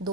2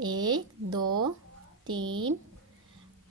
1 2 3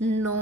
9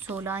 16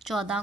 14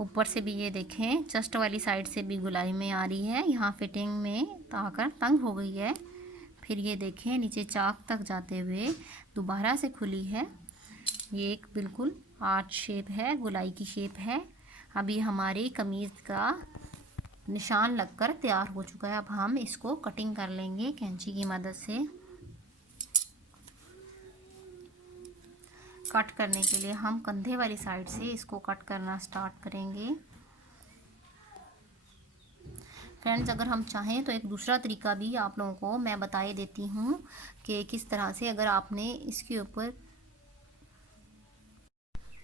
ऊपर से भी ये देखें चेस्ट वाली साइड से भी गुलाई में आ रही है, यहाँ फिटिंग में आकर तंग हो गई है। फिर ये देखें नीचे चाक तक जाते हुए दोबारा से खुली है। ये एक बिल्कुल आर्च शेप है, गुलाई की शेप है। अभी हमारी कमीज़ का निशान लगकर तैयार हो चुका है। अब हम इसको कटिंग कर लेंगे कैंची की मदद से। कट करने के लिए हम कंधे वाली साइड से इसको कट करना स्टार्ट करेंगे। फ्रेंड्स, अगर हम चाहें तो एक दूसरा तरीका भी आप लोगों को मैं बताए देती हूँ कि किस तरह से अगर आपने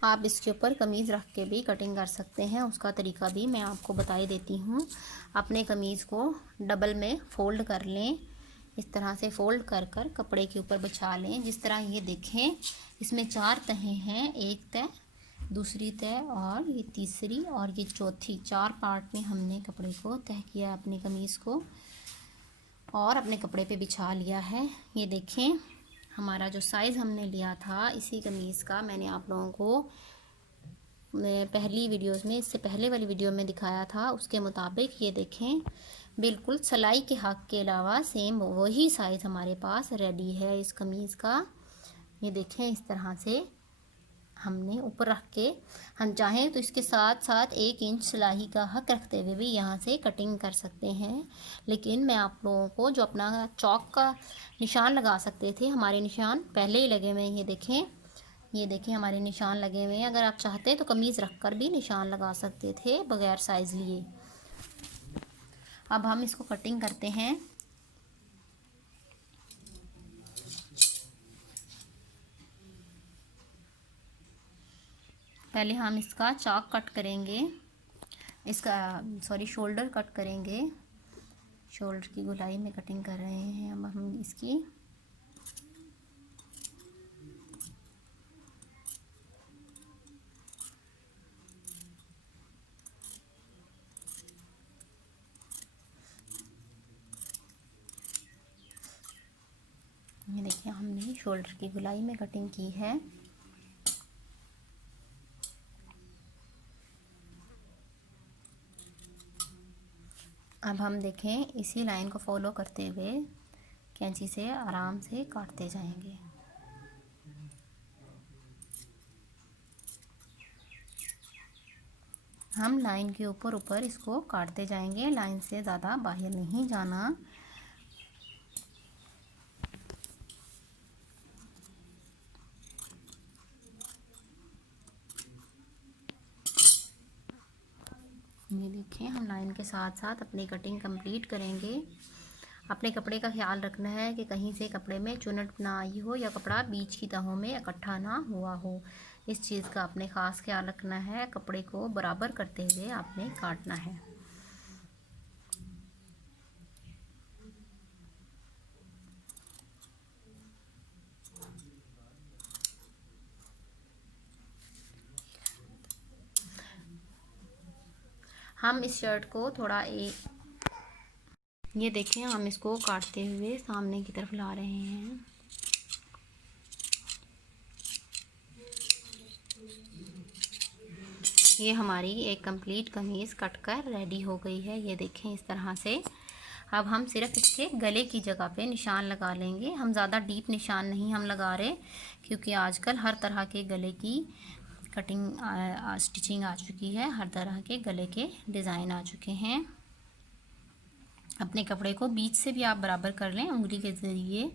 आप इसके ऊपर कमीज़ रख के भी कटिंग कर सकते हैं, उसका तरीका भी मैं आपको बताई देती हूँ। अपने कमीज़ को डबल में फ़ोल्ड कर लें, इस तरह से फ़ोल्ड कर कर कपड़े के ऊपर बिछा लें। जिस तरह ये देखें इसमें 4 तहें हैं, एक तह, दूसरी तह और ये तीसरी और ये चौथी। 4 पार्ट में हमने कपड़े को तह किया अपनी कमीज़ को और अपने कपड़े पे बिछा लिया है। ये देखें हमारा जो साइज़ हमने लिया था इसी कमीज़ का मैंने आप लोगों को पहली वीडियोस में, इससे पहले वाली वीडियो में दिखाया था, उसके मुताबिक ये देखें बिल्कुल सिलाई के हक के अलावा सेम वही साइज़ हमारे पास रेडी है इस कमीज़ का। ये देखें इस तरह से हमने ऊपर रख के, हम चाहें तो इसके साथ साथ 1 इंच सिलाई का हक रखते हुए भी यहाँ से कटिंग कर सकते हैं। लेकिन मैं आप लोगों को जो अपना चौक का निशान लगा सकते थे, हमारे निशान पहले ही लगे हुए हैं। ये देखें हमारे निशान लगे हुए हैं। अगर आप चाहते तो कमीज़ रख कर भी निशान लगा सकते थे बगैर साइज़ लिए। अब हम इसको कटिंग करते हैं। पहले हम इसका चाक कट करेंगे, शोल्डर कट करेंगे। शोल्डर की गुलाई में कटिंग कर रहे हैं अब हम इसकी। ये देखिए हमने शोल्डर की गुलाई में कटिंग की है। अब हम देखें इसी लाइन को फॉलो करते हुए कैंची से आराम से काटते जाएंगे। हम लाइन के ऊपर इसको काटते जाएंगे, लाइन से ज़्यादा बाहर नहीं जाना। ये देखें हम लाइन के साथ साथ अपनी कटिंग कंप्लीट करेंगे। अपने कपड़े का ख्याल रखना है कि कहीं से कपड़े में चुनट ना आई हो या कपड़ा बीच की तहों में इकट्ठा ना हुआ हो। इस चीज़ का अपने ख़ास ख्याल रखना है। कपड़े को बराबर करते हुए आपने काटना है। हम इस शर्ट को थोड़ा ये देखें हम इसको काटते हुए सामने की तरफ ला रहे हैं। ये हमारी एक कंप्लीट कमीज़ कटकर रेडी हो गई है। ये देखें इस तरह से। अब हम सिर्फ इसके गले की जगह पे निशान लगा लेंगे। हम ज़्यादा डीप निशान नहीं हम लगा रहे, क्योंकि आजकल हर तरह के गले की कटिंग स्टिचिंग आ चुकी है। हर तरह के गले के डिज़ाइन आ चुके हैं। अपने कपड़े को बीच से भी आप बराबर कर लें उंगली के ज़रिए,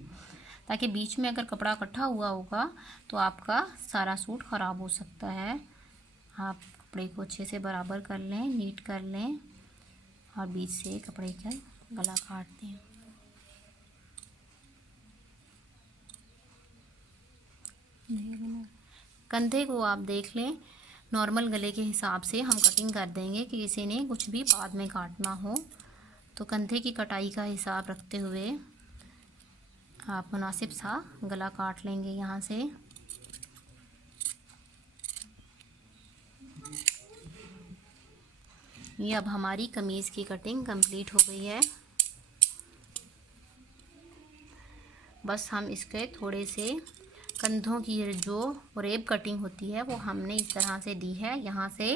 ताकि बीच में अगर कपड़ा इकट्ठा हुआ होगा तो आपका सारा सूट ख़राब हो सकता है। आप कपड़े को अच्छे से बराबर कर लें, नीट कर लें और बीच से कपड़े का गला काट दें। कंधे को आप देख लें, नॉर्मल गले के हिसाब से हम कटिंग कर देंगे कि किसी ने कुछ भी बाद में काटना हो तो कंधे की कटाई का हिसाब रखते हुए आप मुनासिब सा गला काट लेंगे यहाँ से। ये अब हमारी कमीज़ की कटिंग कंप्लीट हो गई है। बस हम इसके थोड़े से कंधों की जो रेब कटिंग होती है वो हमने इस तरह से दी है। यहाँ से